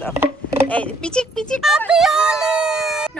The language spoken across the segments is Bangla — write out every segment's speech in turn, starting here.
So. এই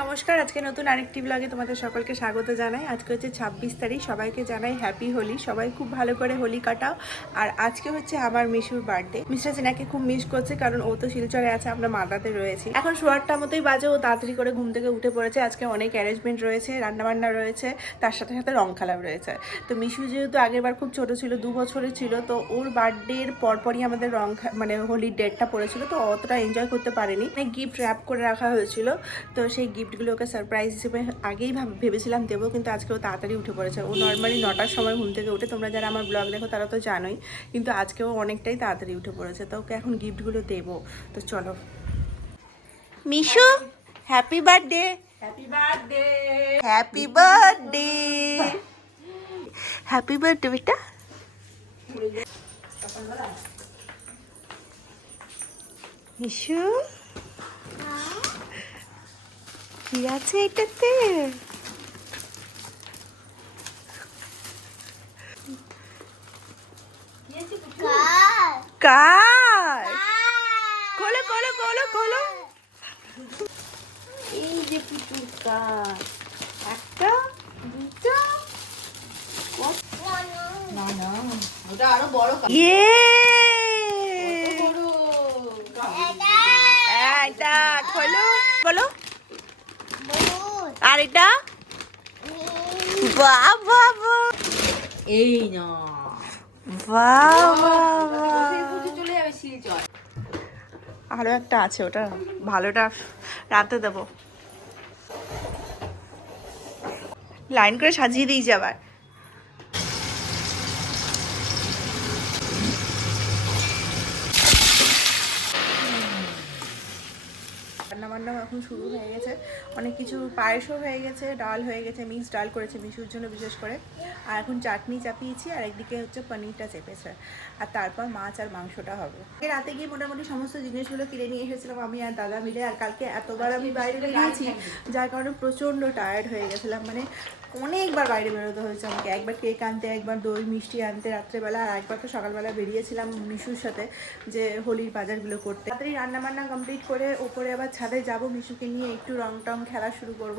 নমস্কার, আজকে নতুন আরেকটি ব্লগে তোমাদের সকলকে স্বাগত জানাই। আজকে হচ্ছে ছাব্বিশ তারিখ, সবাইকে জানাই হ্যাপি হোলি। সবাই খুব ভালো করে হোলি কাটাও। আর আজকে হচ্ছে আমার মিশুর বার্থডে মিস্টার সিনাকে খুব মিস করছে, কারণ ও তো শিলচরে আছে, আমরা মালদাতে রয়েছি। এখন সোয়ারটা মতোই বাজে, ও তাড়াতাড়ি করে ঘুম থেকে উঠে পড়েছে। আজকে অনেক অ্যারেঞ্জমেন্ট রয়েছে, রান্নাবান্না রয়েছে, তার সাথে সাথে রং খেলাও রয়েছে। তো মিশু যেহেতু আগের বার খুব ছোট ছিল, দু বছরের ছিল, তো ওর বার্থডের পরপরই আমাদের রং মানে হোলির ডেটটা পড়েছিল, তো অতটা এনজয় করতে পারেনি। গিফট র্যাপ করে রাখা হয়েছিল। তো সেই গিফটগুলো ওকে সারপ্রাইজ হিসেবে আগেই ভাব- ভেবেছিলাম দেবো কিন্তু আজকে ও তাড়াতাড়ি উঠে পড়েছে। ও নর্মালি নটার সময় ঘুম থেকে উঠে তোমরা যারা আমার ব্লগ দেখো তারা তো জানোই কিন্তু আজকেও অনেকটাই তাড়াতাড়ি উঠে পড়েছে। তো ওকে এখন গিফটগুলো দেবো। তো চলো। Mishu happy birthday happy birthday happy birthday happy birthday বেটা। মিশু। কি আছে এটাতে? কার? খোলো খোলো খোলো খোলো। এই যে পুতুল কার। একটা দুটো না না ওটা আরও বড় ইয়ে বড় এটা খোলো বলো আর এটা বাহ এই না। বাহ বাহ বাহ। বুঝে চলে যাবে শিলচর আরও একটা আছে, ওটা ভালোটা রাতে দেবো। লাইন করে সাজিয়ে দিয়েছি আবার। রান্না বান্না এখন শুরু হয়ে গেছে। অনেক কিছু পায়েসও হয়ে গেছে, ডাল হয়ে গেছে, মিক্স ডাল করেছে মিশুর জন্য বিশেষ করে। আর এখন চাটনি চাপিয়েছি, আর একদিকে হচ্ছে পনিরটা চেপেছে। আর তারপর মাছ আর মাংসটা হবে। রাতে গিয়ে মোটামুটি সমস্ত জিনিসগুলো কিনে নিয়ে এসেছিলাম আমি আর দাদা মিলে, আর কালকে এতবার আমি বাইরে বেরিয়েছি, যার কারণে প্রচণ্ড টায়ার্ড হয়ে গেছিলাম। মানে অনেকবার বাইরে বেরোতে হয়েছে আমাকে। একবার কেক আনতে, একবার দই, মিষ্টি আনতে রাত্রেবেলা, আর একবার তো সকালবেলা বেরিয়েছিলাম মিশুর সাথে যে হোলির বাজারগুলো করতে। তাড়াতাড়ি রান্না বান্না কমপ্লিট করে, ওপরে আবার ছাদে যাব মিশুকে নিয়ে, একটু রং টং খেলা শুরু করব।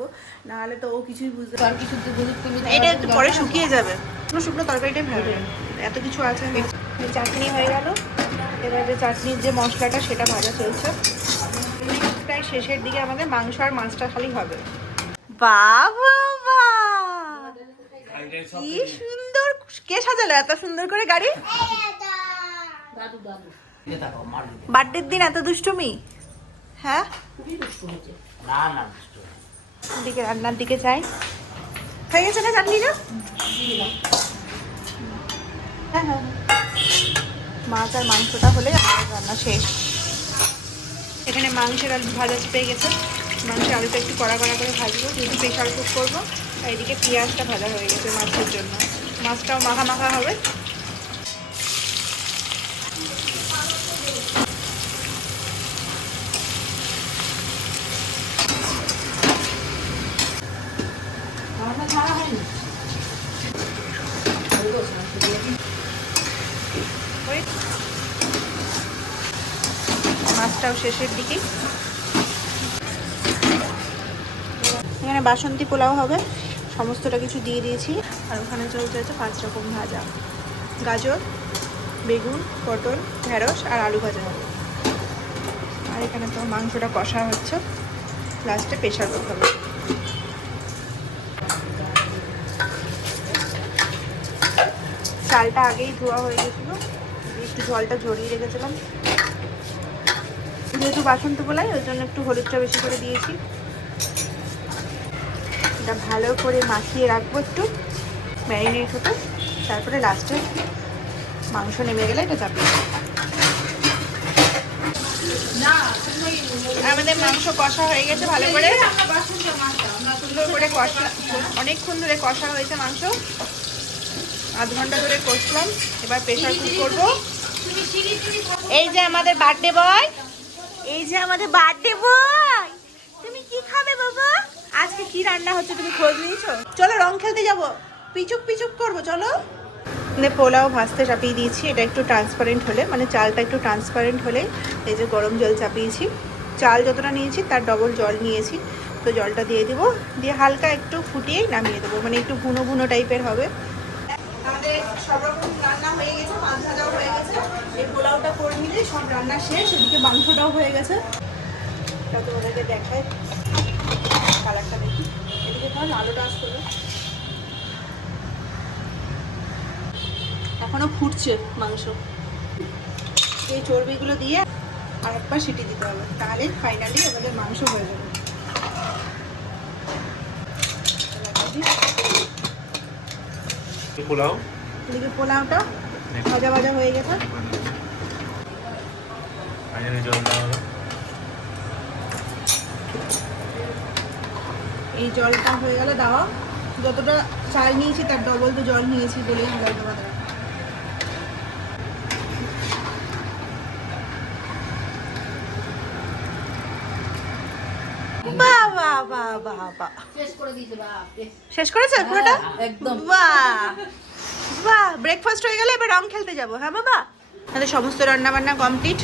নাহলে তো ও কিছুই বুঝতে আর কিছু তো বুঝতে করবি এটা একটু পরে শুকিয়ে যাবে। কোনো শুকনো তরকারিটাই ভালো এত কিছু আছে এই চাটনি হয়ে গেল। এবারে চাটনির যে মশলাটা সেটা ভাজা চলছে। প্রায় শেষের দিকে আমাদের মাংস আর মাছটা খালি হবে। বাবা! কি সুন্দর! কে সাজালো? এত সুন্দর করে গাড়ি? বার্থডের দিন এত দুষ্টুমি? হ্যাঁ? না না দিকে রান্নার দিকে যাই। হয়ে গেছে না চাটনিটা হ্যাঁ হ্যাঁ মাছ আর মাংসটা হলে রান্না শেষ। এখানে মাংসের আলু ভাজা পেয়ে গেছে। মাংসের আলুটা একটু কড়া কড়া করে ভাজবো, যেহেতু প্রেশার কুক করব। আর এদিকে পেঁয়াজটা ভাজা হয়ে গেছে মাছের জন্য। মাছটাও মাখা মাখা হবে। শেষের দিকে। এখানে বাসন্তী পোলাও হবে। সমস্তটা কিছু দিয়ে দিয়েছি। আর ওখানে চলছে হচ্ছে পাঁচ রকম ভাজা। গাজর, বেগুন, পটল, ঢেঁড়স আর আলু ভাজা হবে। আর এখানে তো মাংসটা কষা হচ্ছে। লাস্টে প্রেশার কুক হবে। চালটা আগেই ধোয়া হয়ে গেছিল। একটু জলটা ঝরিয়ে রেখেছিলাম। যেহেতু বাসন্ত পোলাই ওই জন্য একটু হলুদটা বেশি করে দিয়েছি। এটা ভালো করে মাখিয়ে রাখব একটু, ম্যারিনেট হতে। তারপরে লাস্টে মাংস নেমে গেলে এটা চাপিয়ে। আমাদের মাংস কষা হয়ে গেছে ভালো করে। সুন্দর করে কষা অনেকক্ষণ ধরে কষা হয়েছে মাংস। আধ ঘণ্টা ধরে কষলাম, এবার প্রেশার কুক করব। এই যে আমাদের বার্থডে বয় এই যে আমাদের বার্থডে বয় তুমি কি খাবে বাবা? আজকে কি রান্না হচ্ছে তুমি খোঁজ নিয়েছো? চলো রং খেলতে যাব। পিচুক পিচুক করব, চলো। পোলাও ভাজতে চাপিয়ে দিয়েছি, এটা একটু ট্রান্সপারেন্ট হলে মানে চালটা একটু ট্রান্সপারেন্ট হলে, এই যে গরম জল চাপিয়েছি। চাল যতটা নিয়েছি তার ডবল জল নিয়েছি, তো জলটা দিয়ে দিব। দিয়ে হালকা একটু ফুটিয়ে নামিয়ে দেবো মানে একটু ভুনো ভুনো টাইপের হবে। আমাদের সব রকম রান্না হয়ে গেছে মাছ ভাজাও হয়ে গেছে। এই পোলাওটা করে নিলে সব রান্না শেষ, এদিকে মাংসটাও হয়ে গেছে। তা তোমাদেরকে দেখায় কালারটা দেখি। এদিকে ধর আলোটা আসতে। এখনও ফুটছে মাংস। এই চর্বিগুলো দিয়ে আর একবার সিটি দিতে হবে, তাহলে ফাইনালি আমাদের মাংস হয়ে যাবে। পোলাও। এদিকে পোলাওটা ভাজা ভাজা হয়ে গেছে। এই জলটা হয়ে গেলে দেওয়া যতটা চাল নিয়েছি তার ডবল তো জল নিয়েছি বলেই জল দেওয়া বাহ বাহ শেষ করে দিয়েছে শেষ করেছে পুরোটা? হ্যাঁ, একদম। বাহ বাহ। ব্রেকফাস্ট হয়ে গেলে এবার রং খেলতে যাব হ্যাঁ বাবা? তাহলে সমস্ত রান্না বান্না কমপ্লিট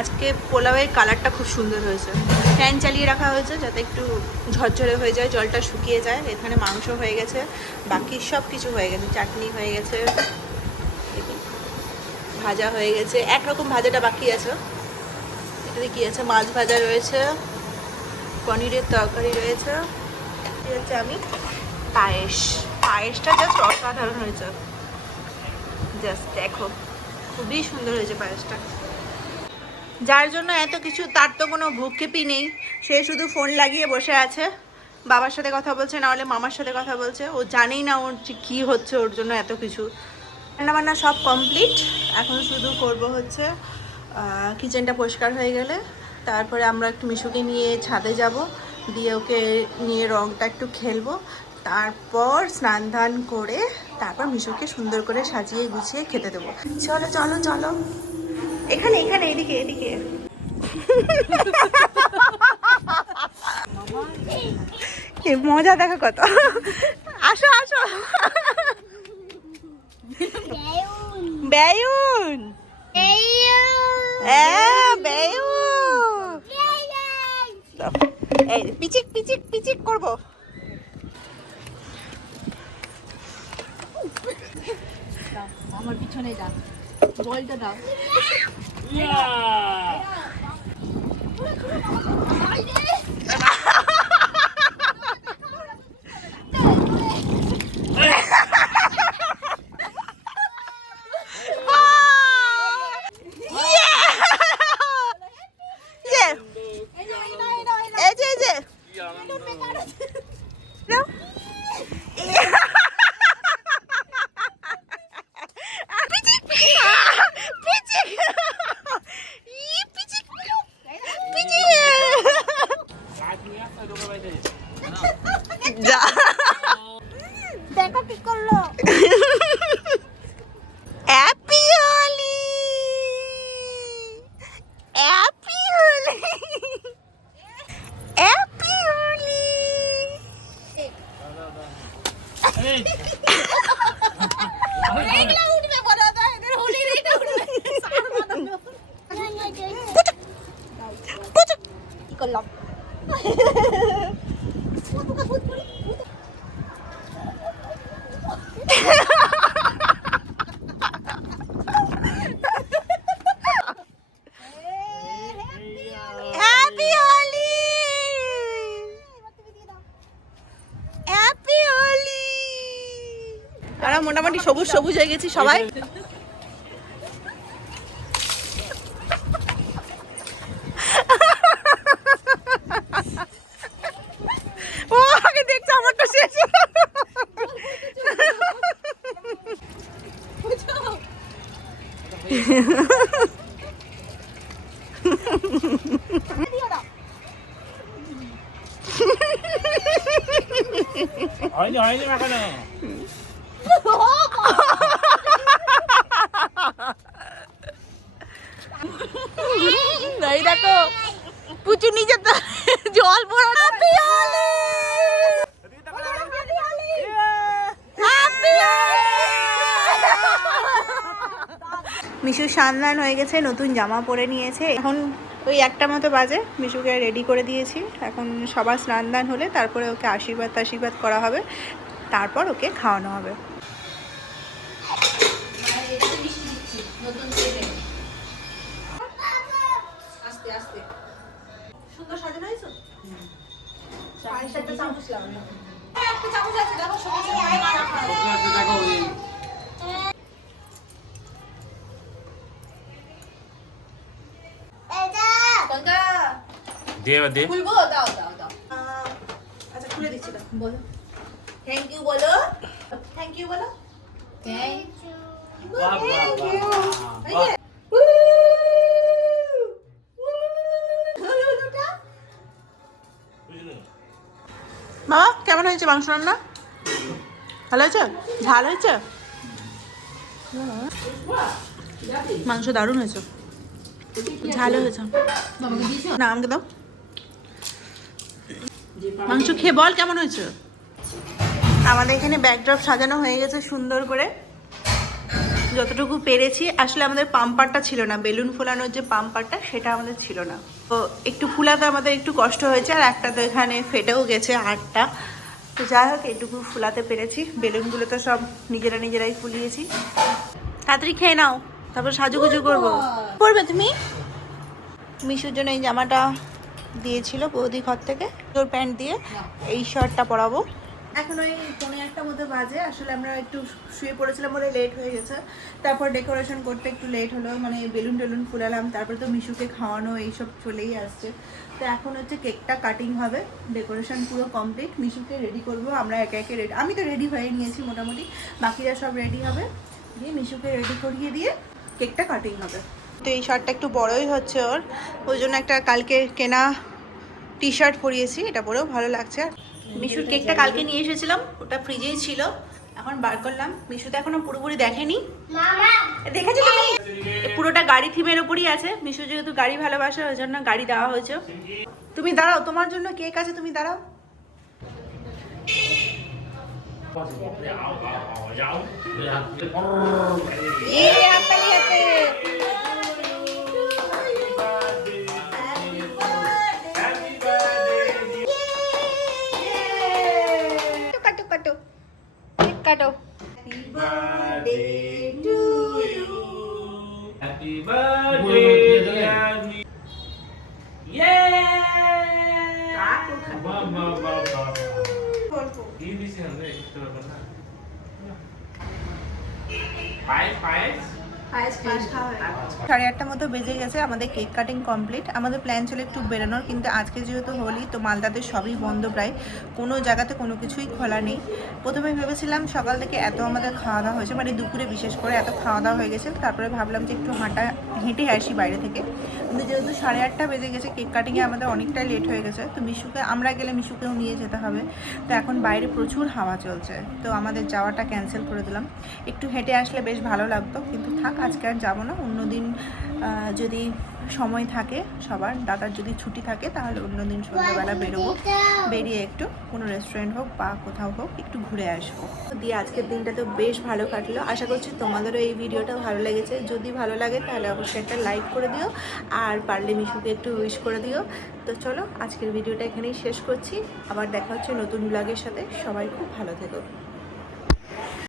আজকে পোলাওয়ের কালারটা খুব সুন্দর হয়েছে। ফ্যান চালিয়ে রাখা হয়েছে যাতে একটু ঝরঝরে হয়ে যায় জলটা শুকিয়ে যায়। এখানে মাংস হয়ে গেছে বাকি সব কিছু হয়ে গেছে। চাটনি হয়ে গেছে ভাজা হয়ে গেছে। একরকম ভাজাটা বাকি আছে। এটাতে কি আছে? মাছ ভাজা রয়েছে। পনিরের তরকারি রয়েছে। হচ্ছে আমি পায়েস। পায়েসটা জাস্ট অসাধারণ হয়েছে। জাস্ট দেখো, খুবই সুন্দর হয়েছে পায়েসটা। যার জন্য এত কিছু, তার তো কোনো ভূক্ষেপই নেই। সে শুধু ফোন লাগিয়ে বসে আছে। বাবার সাথে কথা বলছে, না হলে মামার সাথে কথা বলছে। ও জানেই না ওর যে কী হচ্ছে, ওর জন্য এত কিছু। রান্নাবান্না সব কমপ্লিট এখন শুধু করব হচ্ছে কিচেনটা পরিষ্কার হয়ে গেলে। তারপরে আমরা একটু মিশুকে নিয়ে ছাদে যাব। দিয়ে ওকে নিয়ে রংটা একটু খেলব। তারপর স্নান ধান করে তারপর মিশুকে সুন্দর করে সাজিয়ে গুছিয়ে খেতে দেবো। চলো চলো চলো। এখানে এখানে এদিকে এদিকে। মজা দেখা কত। আসো আসো। বেয়ুন হ্যাঁ বেয়ুন এই পিচিক পিচিক পিচিক করব। আমার পিছনে যা বলটা দাও। ইয়ে এই যে এই যে নাও। পিচিক, পিচিক। ই, পিচিক, পিচিক। যা। Happy Holi happy Holi happy Holi কি করলাম। মোটামুটি সবুজ সবুজ হয়ে গেছি সবাই ও আগে দেখছে আমারটা শেষ হয়নি হয়নি মাখানো এই দেখো পুচু নিচে তো জল পড়া হ্যাপি মিশু সান্দান হয়ে গেছে নতুন জামা পরে নিয়েছে। এখন ওই একটা মতো বাজে। মিশুকে রেডি করে দিয়েছি। এখন সবার স্নান দান হলে তারপরে ওকে আশীর্বাদ আশীর্বাদ করা হবে। তারপর ওকে খাওয়ানো হবে। সুন্দর সাজানো চামচ একটা চামচ আছে দেখো সমস্ত পায়ে না রাখা আছে। গঙ্গা, দিয়ে এবার দিয়ে খুলবো? দাও দাও দাও। আচ্ছা খুলে দিচ্ছি দাও। বলো। থ্যাংক ইউ বলো। থ্যাংক ইউ বলো। থ্যাংক বাবা কেমন হয়েছে মাংস রান্না? ভালো হয়েছে? ঝাল হয়েছে? মাংস দারুণ হয়েছে। ঝাল হয়েছে। না আমাকে দাও। মাংস খেয়ে বল কেমন হয়েছে? আমাদের এখানে ব্যাকড্রপ সাজানো হয়ে গেছে সুন্দর করে। যতটুকু পেরেছি আসলে আমাদের পাম্পারটা ছিল না। বেলুন ফোলানোর যে পাম্পারটা সেটা আমাদের ছিল না। তো একটু ফুলাতে আমাদের একটু কষ্ট হয়েছে আর একটা তো এখানে ফেটেও গেছে আটটা। তো যাই হোক এইটুকু ফুলাতে পেরেছি। বেলুনগুলো তো সব নিজেরা নিজেরাই ফুলিয়েছি। তাড়াতাড়ি খেয়ে নাও তারপর সাজুগুজু করব। পরবে তুমি? মিশুর জন্য এই জামাটা দিয়েছিল বৌদি ঘর থেকে। তোর প্যান্ট দিয়ে এই শার্টটা পরাবো। এখন ওই পনেরো একটা মতো বাজে, আসলে আমরা একটু শুয়ে পড়েছিলাম বলে লেট হয়ে গেছে। তারপর ডেকোরেশন করতে একটু লেট হলো মানে বেলুন টেলুন ফুলালাম, তারপর তো মিশুকে খাওয়ানো, এইসব চলেই আসছে। তো এখন হচ্ছে কেকটা কাটিং হবে ডেকোরেশন পুরো কমপ্লিট মিশুকে রেডি করব, আমরা একে একে রেডি আমি তো রেডি হয়ে নিয়েছি মোটামুটি, বাকিরা সব রেডি হবে। দিয়ে মিশুকে রেডি করিয়ে দিয়ে কেকটা কাটিং হবে। তো এই শার্টটা একটু বড়ই হচ্ছে ওর। ওই জন্য একটা কালকে কেনা টি শার্ট পরিয়েছি এটা পরেও ভালো লাগছে। আর মিশুর কেকটা কালকে নিয়ে এসেছিলাম ওটা ফ্রিজেই ছিল। এখন বার করলাম। মিশু তো এখনও পুরোপুরি দেখেনি। দেখেছ তুমি? পুরোটা গাড়ি থিমের উপরই আছে। মিশু যেহেতু গাড়ি ভালোবাসে ওই জন্য গাড়ি দেওয়া হয়েছে। তুমি দাঁড়াও তোমার জন্য কেক আছে তুমি দাঁড়াও। এ হাততালি হাতে। birthday to you. Happy birthday, dear me. সাড়ে আটটা মতো বেজে গেছে আমাদের কেক কাটিং কমপ্লিট আমাদের প্ল্যান ছিল একটু বেরোনোর কিন্তু আজকে যেহেতু হোলি তো মালদাতে সবই বন্ধ প্রায়। কোনো জায়গাতে কোনো কিছুই খোলা নেই। প্রথমে ভেবেছিলাম সকাল থেকে এত আমাদের খাওয়া দাওয়া হয়েছে মানে দুপুরে বিশেষ করে এত খাওয়া দাওয়া হয়ে গেছে। তারপরে ভাবলাম যে একটু হাঁটা হেঁটে আসি বাইরে থেকে। কিন্তু যেহেতু সাড়ে আটটা বেজে গেছে কেক কাটিংয়ে আমাদের অনেকটাই লেট হয়ে গেছে। তো মিশুকে আমরা গেলে মিশুকেও নিয়ে যেতে হবে। তো এখন বাইরে প্রচুর হাওয়া চলছে। তো আমাদের যাওয়াটা ক্যান্সেল করে দিলাম। একটু হেঁটে আসলে বেশ ভালো লাগতো কিন্তু থাক আজকে আর যাব না। অন্যদিন যদি সময় থাকে সবার, দাদার যদি ছুটি থাকে তাহলে অন্যদিন সন্ধ্যাবেলা বেরোবো। বেরিয়ে একটু কোনো রেস্টুরেন্ট হোক বা কোথাও হোক একটু ঘুরে আসব। দিয়ে আজকের দিনটা তো বেশ ভালো কাটলো। আশা করছি তোমাদেরও এই ভিডিওটা ভালো লেগেছে। যদি ভালো লাগে তাহলে অবশ্যই একটা লাইক করে দিও। আর পারলে মিশুকে একটু উইশ করে দিও। তো চলো, আজকের ভিডিওটা এখানেই শেষ করছি। আবার দেখা হচ্ছে নতুন ব্লগের সাথে। সবাই খুব ভালো থেকো।